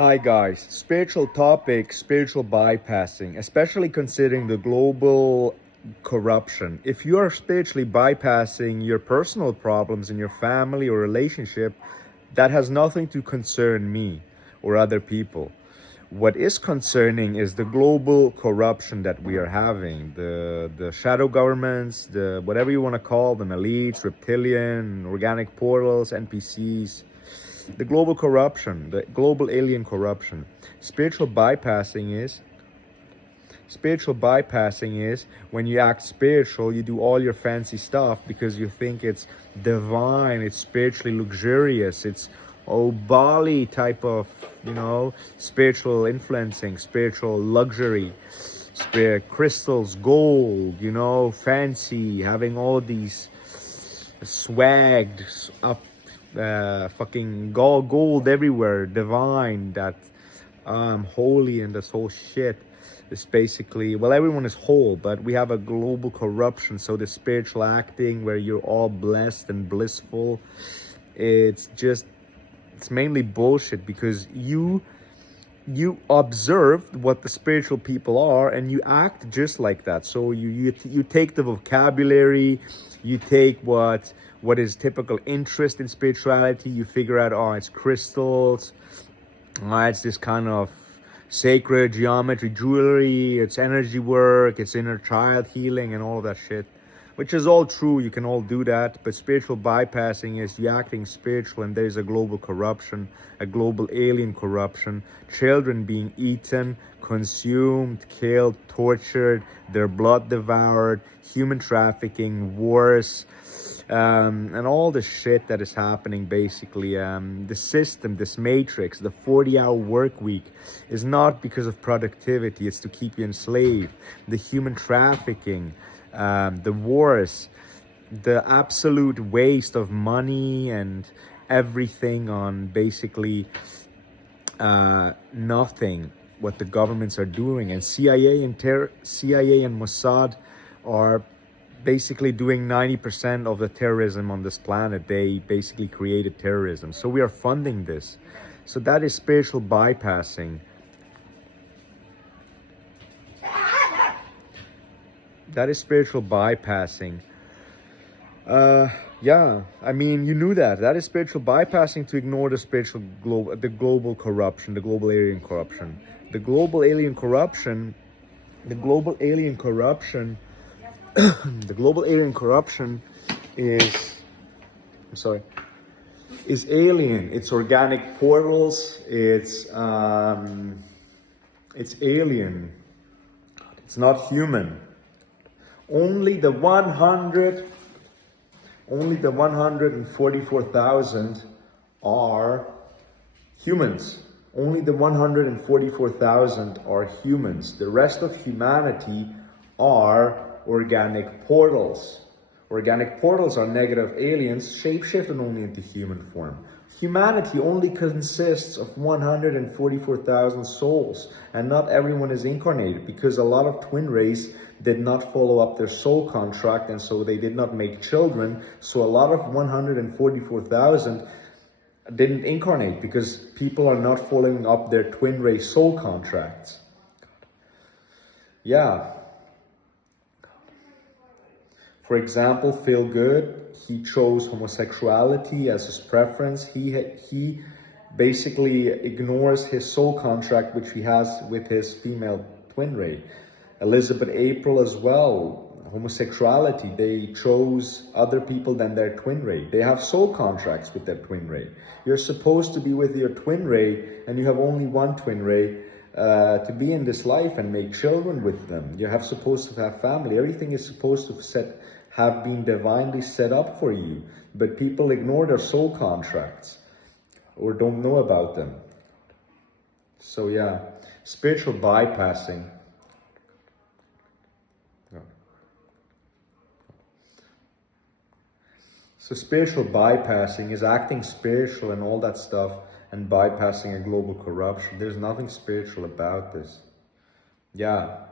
Hi guys, spiritual topic, spiritual bypassing, especially considering the global corruption. If you are spiritually bypassing your personal problems in your family or relationship, that has nothing to concern me or other people. What is concerning is the global corruption that we are having. The shadow governments, the whatever you want to call them, elites, reptilian, organic portals, NPCs, the global corruption, the global alien corruption. Spiritual bypassing is when you act spiritual, you do all your fancy stuff because you think it's divine, it's spiritually luxurious, it's Bali type of, spiritual influencing, spiritual luxury, spirit crystals, gold, fancy, having all these swagged up, fucking gold everywhere, divine, that holy, and this whole shit is basically, well, everyone is whole, but we have a global corruption. So the spiritual acting where you're all blessed and blissful, it's mainly bullshit, because you observe what the spiritual people are and you act just like that. So you take the vocabulary, you take what is typical interest in spirituality, you figure out, oh, it's crystals, it's this kind of sacred geometry, jewelry, it's energy work, it's inner child healing and all of that shit, which is all true. You can all do that, but spiritual bypassing is you acting spiritual and there's a global corruption, a global alien corruption, children being eaten, consumed, killed, tortured, their blood devoured, human trafficking, wars, and all the shit that is happening. Basically, the system, this matrix, the 40-hour work week is not because of productivity, it's to keep you enslaved. The human trafficking, the wars, the absolute waste of money and everything on basically nothing, what the governments are doing. And CIA and Mossad are basically doing 90% of the terrorism on this planet. They basically created terrorism, so we are funding this. So that is spiritual bypassing. That is spiritual bypassing. Yeah, I mean, you knew that. That is spiritual bypassing, to ignore the global corruption, the global alien corruption. The global alien corruption, the global alien corruption, the global alien corruption is, is alien. It's organic portals, it's alien. It's not human. Only the 144,000 are humans. Only the 144,000 are humans. The rest of humanity are organic portals. Organic portals are negative aliens, shapeshifted only into human form. Humanity only consists of 144,000 souls, and not everyone is incarnated, because a lot of twin rays did not follow up their soul contract, and so they did not make children. So a lot of 144,000 didn't incarnate because people are not following up their twin ray soul contracts. Yeah. For example, Phil Good, he chose homosexuality as his preference. He basically ignores his soul contract, which he has with his female twin ray. Elizabeth April as well, homosexuality. They chose other people than their twin ray. They have soul contracts with their twin ray. You're supposed to be with your twin ray, and you have only one twin ray, to be in this life and make children with them. You have supposed to have family. Everything is supposed to have been divinely set up for you, but people ignore their soul contracts or don't know about them. So yeah, spiritual bypassing. So spiritual bypassing is acting spiritual and all that stuff and bypassing a global corruption. There's nothing spiritual about this. Yeah.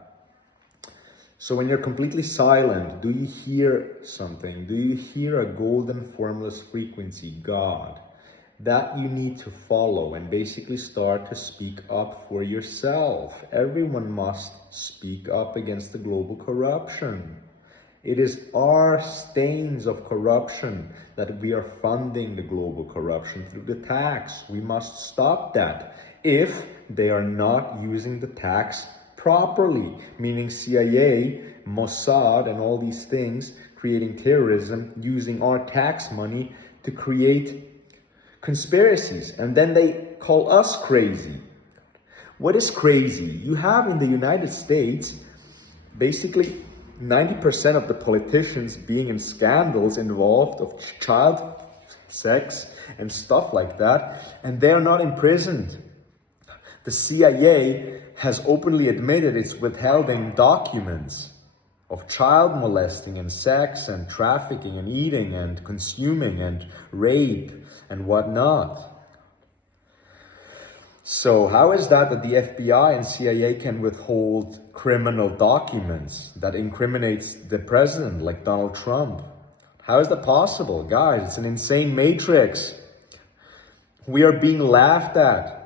So when you're completely silent, do you hear something? Do you hear a golden formless frequency, God? that you need to follow and basically start to speak up for yourself. Everyone must speak up against the global corruption. It is our stains of corruption that we are funding the global corruption through the tax. We must stop that if they are not using the tax properly, meaning CIA, Mossad, and all these things, creating terrorism, using our tax money to create conspiracies, and then they call us crazy. What is crazy? You have in the United States basically 90% of the politicians being in scandals involved of child sex and stuff like that, and they are not imprisoned. The CIA has openly admitted it's withholding documents of child molesting and sex and trafficking and eating and consuming and rape and whatnot. So how is that the FBI and CIA can withhold criminal documents that incriminates the president like Donald Trump? How is that possible? Guys, it's an insane matrix. We are being laughed at.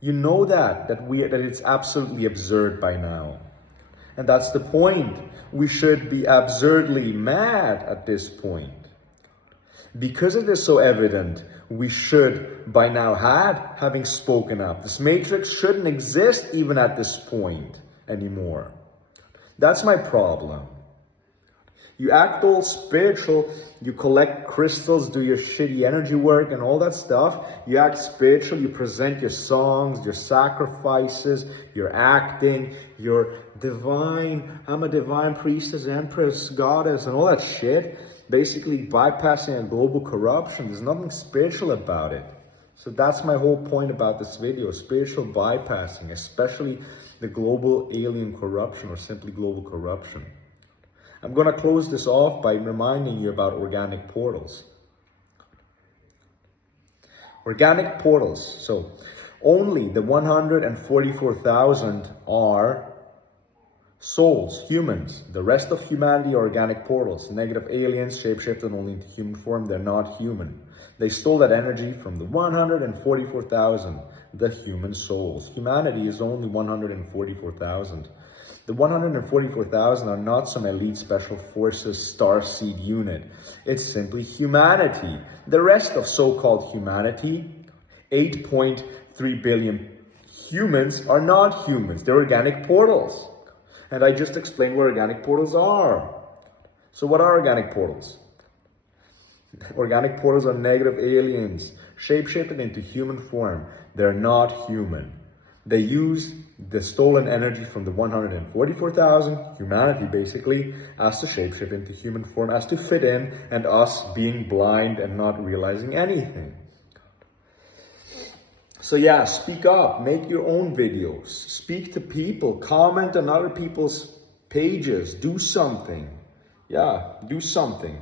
You know that it's absolutely absurd by now. And that's the point. We should be absurdly mad at this point. Because it is so evident, we should by now having spoken up. This matrix shouldn't exist even at this point anymore. That's my problem. You act all spiritual, you collect crystals, do your shitty energy work and all that stuff. You act spiritual, you present your songs, your sacrifices, your acting, your divine, I'm a divine priestess, empress, goddess, and all that shit. Basically bypassing a global corruption. There's nothing spiritual about it. So that's my whole point about this video, spiritual bypassing, especially the global alien corruption or simply global corruption. I'm going to close this off by reminding you about organic portals. Organic portals. So only the 144,000 are souls, humans. The rest of humanity are organic portals. Negative aliens, shapeshifted only into human form. They're not human. They stole that energy from the 144,000, the human souls. Humanity is only 144,000. The 144,000 are not some elite special forces starseed unit. It's simply humanity. The rest of so-called humanity, 8.3 billion humans, are not humans. They're organic portals. And I just explained what organic portals are. So what are organic portals? Organic portals are negative aliens, shapeshifted into human form. They're not human. They use the stolen energy from the 144,000, humanity basically, as to shapeshift into human form, as to fit in, and us being blind and not realizing anything. So yeah, speak up, make your own videos, speak to people, comment on other people's pages, do something. Yeah, do something.